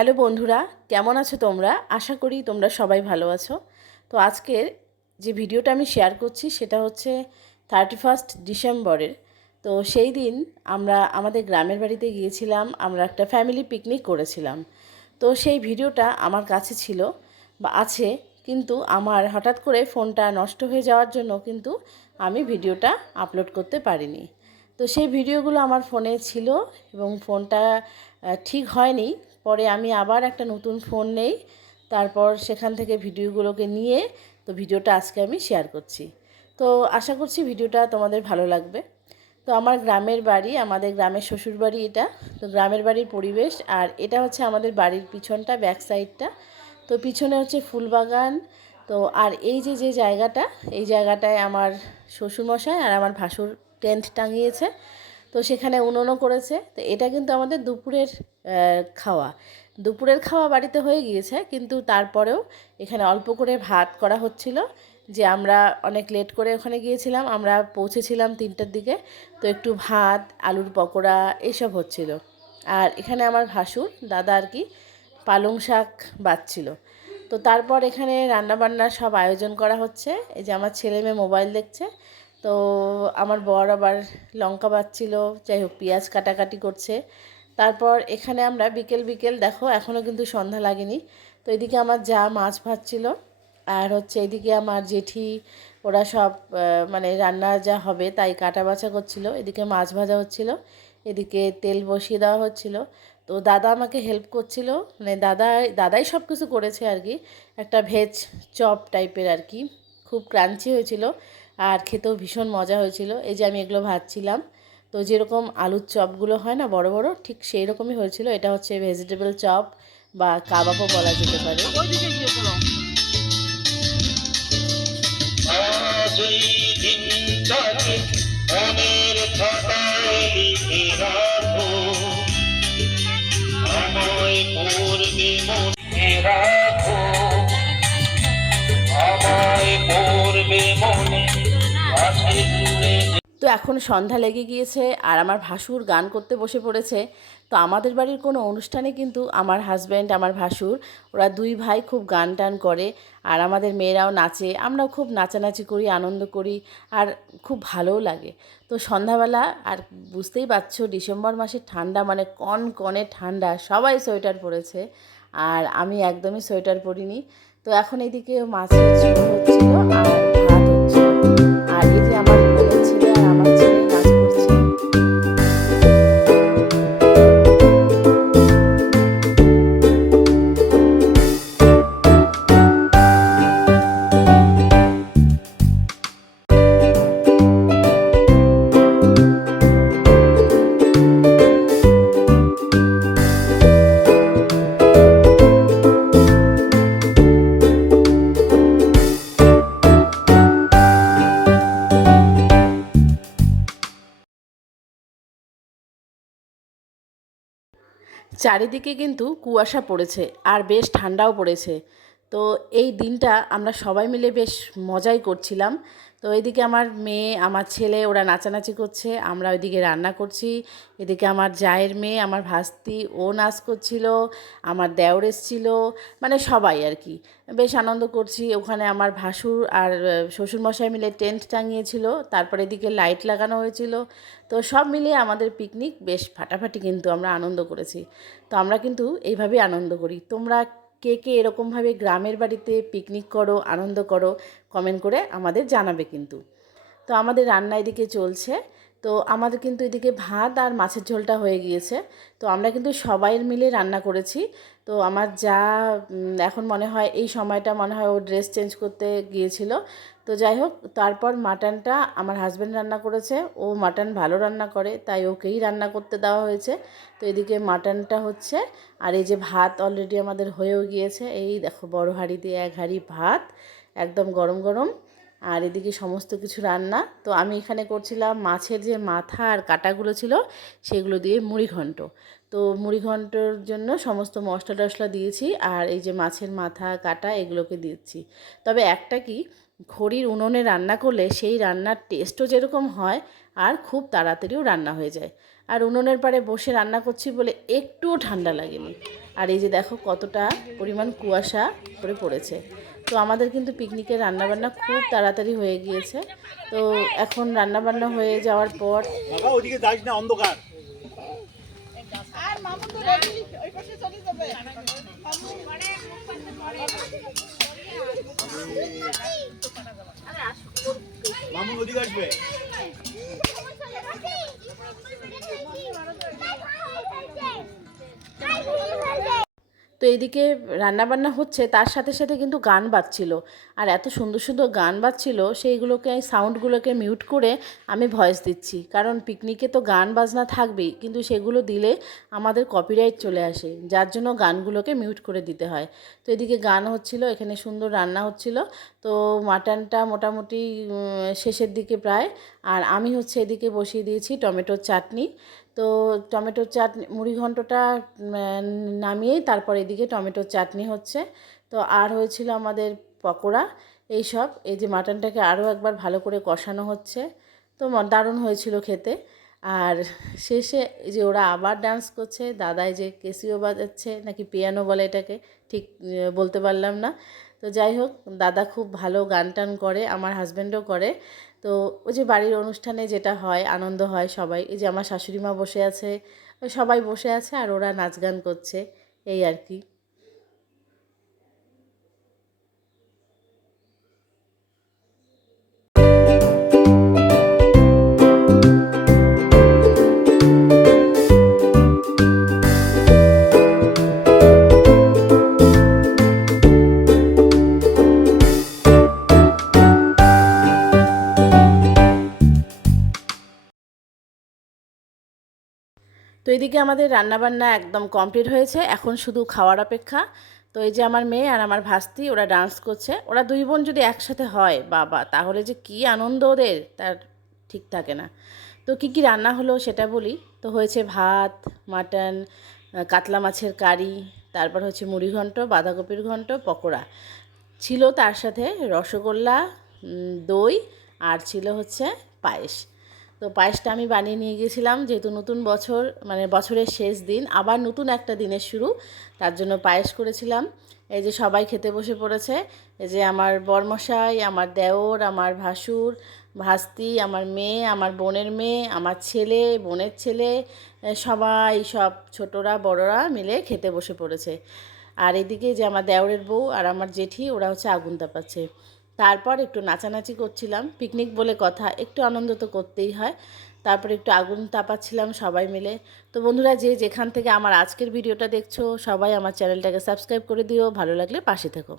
Hello বন্ধুরা, কেমন আছো তোমরা? আশা করি তোমরা সবাই ভালো আছো। তো আজকের যে ভিডিওটা আমি শেয়ার করছি সেটা হচ্ছে 31 ডিসেম্বরের। তো সেই দিন আমরা আমাদের গ্রামের বাড়িতে গিয়েছিলাম, আমরা একটা ফ্যামিলি পিকনিক করেছিলাম। তো সেই ভিডিওটা আমার কাছে ছিল বা আছে, কিন্তু আমার হঠাৎ করে ফোনটা নষ্ট হয়ে যাওয়ার জন্য কিন্তু আমি ভিডিওটা আপলোড করতে পারিনি। তো সেই ভিডিওগুলো আমার ফোনে ছিল এবং ফোনটা ঠিক হয়নি। পরে আমি আবার একটা নতুন ফোন নেই, তারপর সেখান থেকে ভিডিওগুলোকে নিয়ে তো ভিডিওটা আজকে আমি শেয়ার করছি। তো আশা করছি ভিডিওটা তোমাদের ভালো লাগবে। তো আমার গ্রামের বাড়ি, আমাদের গ্রামের শ্বশুর বাড়ি এটা। তো গ্রামের বাড়ির পরিবেশ, আর এটা হচ্ছে আমাদের বাড়ির পিছনটা, ব্যাক সাইডটা। তো পিছনে হচ্ছে ফুলবাগান। তো আর এই যে যে জায়গাটা, এই জায়গাটায় আমার শ্বশুরমশাই আর আমার ভাসুর টেন্ট টাঙিয়েছে। তো সেখানে উনুনও করেছে। তো এটা কিন্তু আমাদের দুপুরের খাওয়া বাড়িতে হয়ে গিয়েছে, কিন্তু তারপরেও এখানে অল্প করে ভাত করা হচ্ছিল। যে আমরা অনেক লেট করে ওখানে গিয়েছিলাম, আমরা পৌঁছেছিলাম 3টার দিকে। তো একটু ভাত, আলুর পকোড়া এইসব হচ্ছিল। আর এখানে আমার ভাসুর দাদা আর কি পালং শাক বাছছিল। তো তারপর এখানে রান্নাবান্নার সব আয়োজন করা হচ্ছে। এই যে আমার ছেলে মেয়ে মোবাইল দেখছে। তো আমার বর আবার লঙ্কা বাছছিল, যাই হোক পেঁয়াজ কাটাকাটি করছে। তারপর এখানে আমরা বিকেল বিকেল দেখো, এখনও কিন্তু সন্ধ্যা লাগেনি। তো এদিকে আমার যা মাছ ভাজছিল, আর হচ্ছে এদিকে আমার জেঠি, ওরা সব মানে রান্না যা হবে তাই কাটা বাছা করছিল। এদিকে মাছ ভাজা হচ্ছিল, এদিকে তেল বসিয়ে দেওয়া হচ্ছিল। তো দাদা আমাকে হেল্প করছিল, মানে দাদাই সব কিছু করেছে আর কি। একটা ভেজ চপ টাইপের আর কি, খুব ক্রাঞ্চি হয়েছিল আর খেতেও ভীষণ মজা হয়েছিল। এই যে আমি এগুলো ভাজছিলাম। তো যেরকম আলুর চপগুলো হয় না বড় বড়, ঠিক সেই রকমই হয়েছিল। এটা হচ্ছে ভেজিটেবল চপ বা কাবাবও বলা যেতে পারে। তো এখন সন্ধ্যা লেগে গিয়েছে আর আমার ভাসুর গান করতে বসে পড়েছে। তো আমাদের বাড়ির কোনো অনুষ্ঠানে কিন্তু আমার হাজব্যান্ড, আমার ভাসুর, ওরা দুই ভাই খুব গান টান করে। আর আমাদের মেয়েরাও নাচে, আমরাও খুব নাচানাচি করি, আনন্দ করি, আর খুব ভালোও লাগে। তো সন্ধ্যাবেলা, আর বুঝতেই পারছো ডিসেম্বর মাসের ঠান্ডা মানে কনকনে ঠান্ডা, সবাই সোয়েটার পরেছে আর আমি একদমই সোয়েটার পরিনি। তো এখন এদিকে মাছের ঝোল হচ্ছিল আর ভাত হচ্ছিল। আর এই যে আমার বোনের ছেলে আর আমার ছেলে নাচ করছে। চারিদিকে কিন্তু কুয়াশা পড়েছে আর বেশ ঠান্ডাও পড়েছে। তো এই দিনটা আমরা সবাই মিলে বেশ মজাই করছিলাম। তো এদিকে আমার মেয়ে, আমার ছেলে, ওরা নাচানাচি করছে, আমরা ওইদিকে রান্না করছি। এদিকে আমার জায়ের মেয়ে, আমার ভাস্তি, ও নাচ করছিল, আমার দেওর এসছিল, মানে সবাই আর কি বেশ আনন্দ করছি। ওখানে আমার ভাসুর আর শ্বশুরমশাই মিলে টেন্ট টাঙিয়েছিল, তারপরে এদিকে লাইট লাগানো হয়েছিল। তো সব মিলিয়ে আমাদের পিকনিক বেশ ফাটাফাটি, কিন্তু আমরা আনন্দ করেছি। তো আমরা কিন্তু এইভাবেই আনন্দ করি। তোমরা কে কে এরকমভাবে গ্রামের বাড়িতে পিকনিক করো, আনন্দ করো, কমেন্ট করে আমাদের জানাবে কিন্তু। তো আমাদের রান্না এদিকে চলছে। তো আমাদের কিন্তু এদিকে ভাত আর মাছের ঝোলটা হয়ে গিয়েছে। তো আমরা কিন্তু সবাই মিলে রান্না করেছি। তো আমার যা এখন মনে হয় এই সময়টা মনে হয় ও ড্রেস চেঞ্জ করতে গিয়েছিল। তো যাই হোক, তারপর মাটনটা আমার হাজব্যান্ড রান্না করেছে। ও মাটন ভালো রান্না করে, তাই ওকেই রান্না করতে দেওয়া হয়েছে। তো এদিকে মাটনটা হচ্ছে, আর এই যে ভাত অলরেডি আমাদের হয়েও গিয়েছে। এই দেখো বড় হাঁড়ি দিয়ে 1 হাঁড়ি ভাত, একদম গরম গরম। আর এদিকে সমস্ত কিছু রান্না। তো আমি এখানে করছিলাম মাছের যে মাথা আর কাটাগুলো ছিল সেগুলো দিয়ে মুড়িঘণ্ট। তো মুড়িঘণ্টর জন্য সমস্ত মশলা টশলা দিয়েছি, আর এই যে মাছের মাথা কাটা এগুলোকে দিচ্ছি। তবে একটা কি, খড়ির উনুনে রান্না করলে সেই রান্নার টেস্টও যেরকম হয়, আর খুব তাড়াতাড়িও রান্না হয়ে যায়। আর উনুনের পাড়ে বসে রান্না করছি বলে একটুও ঠান্ডা লাগেনি। আর এই যে দেখো কতটা পরিমাণ কুয়াশা করে পড়েছে। তো আমাদের কিন্তু পিকনিকের রান্নাবান্না খুব তাড়াতাড়ি হয়ে গিয়েছে। তো এখন রান্নাবান্না হয়ে যাওয়ার পর ওদিকে যাস না, অন্ধকার। মামুন ওদিকে আসবে। তো এইদিকে রান্নাবান্না হচ্ছে, তার সাথে সাথে কিন্তু গান বাজছিল। আর এত সুন্দর সুন্দর গান বাজছিল, সেইগুলোকে সাউন্ডগুলোকে মিউট করে আমি ভয়েস দিচ্ছি, কারণ পিকনিকে তো গান বাজনা থাকবেই, কিন্তু সেগুলো দিলে আমাদের কপিরাইট চলে আসে, যার জন্য গানগুলোকে মিউট করে দিতে হয়। তো এদিকে গান হচ্ছিল, এখানে সুন্দর রান্না হচ্ছিল। তো মাটনটা মোটামুটি শেষের দিকে প্রায়। আর আমি হচ্ছে এদিকে বসিয়ে দিয়েছি টমেটোর চাটনি। তো টমেটোর চাটনি, মুড়িঘণ্টটা নামিয়েই তারপর এদিকে টমেটোর চাটনি হচ্ছে। তো আর হয়েছিল আমাদের পকোড়া। এইসব, এই যে মাটনটাকে আরও একবার ভালো করে কষানো হচ্ছে। তো দারুণ হয়েছিল খেতে। আর শেষে এই যে ওরা আবার ডান্স করছে, দাদাই যে ক্যাসিও বাজাচ্ছে নাকি পিয়ানো বলে এটাকে, ঠিক বলতে পারলাম না। তো যাই হোক, দাদা খুব ভালো গান টান করে, আমার হাজব্যান্ডও করে। তো ওই যে বাড়ির অনুষ্ঠানে যেটা হয়, আনন্দ হয় সবাই, এই যে আমার শাশুড়ি মা বসে আছে, সবাই বসে আছে আর ওরা নাচ গান করছে, এই আর কি। তো এদিকে আমাদের রান্নাবান্না একদম কমপ্লিট হয়েছে, এখন শুধু খাওয়ার অপেক্ষা। তো এই যে আমার মেয়ে আর আমার ভাস্তি, ওরা ডান্স করছে। ওরা দুই বোন যদি একসাথে হয় বাবা, তাহলে যে কী আনন্দ ওদের, তার ঠিক থাকে না। তো কী কী রান্না হলো সেটা বলি। তো হয়েছে ভাত, মাটন, কাতলা মাছের কারি, তারপর হচ্ছে মুড়িঘণ্ট, বাঁধাকপির ঘণ্ট, পকোড়া ছিল, তার সাথে রসগোল্লা, দই, আর ছিল হচ্ছে পায়েস। তো পায়েসটা আমি বানিয়ে নিয়ে গেছিলাম, যেহেতু নতুন বছর, মানে বছরের শেষ দিন, আবার নতুন একটা দিনের শুরু, তার জন্য পায়েস করেছিলাম। এই যে সবাই খেতে বসে পড়েছে, এই যে আমার বরমশাই, আমার দেওর, আমার ভাসুর, ভাস্তি, আমার মেয়ে, আমার বোনের মেয়ে, আমার ছেলে, বোনের ছেলে, সবাই, সব ছোটরা বড়রা মিলে খেতে বসে পড়েছে। আর এদিকে যে আমার দেওরের বউ আর আমার জেঠি, ওরা হচ্ছে আগুন তাপাচ্ছে। তারপর একটু নাচানাচি করছিলাম, পিকনিক বলে কথা, একটু আনন্দ তো করতেই হয়। তারপর একটু আগুন তাপাচ্ছিলাম সবাই মিলে। তো বন্ধুরা, যে যেখান থেকে আমার আজকের ভিডিওটা দেখছো, সবাই আমার চ্যানেলটাকে সাবস্ক্রাইব করে দিও, ভালো লাগলে পাশে থেকো।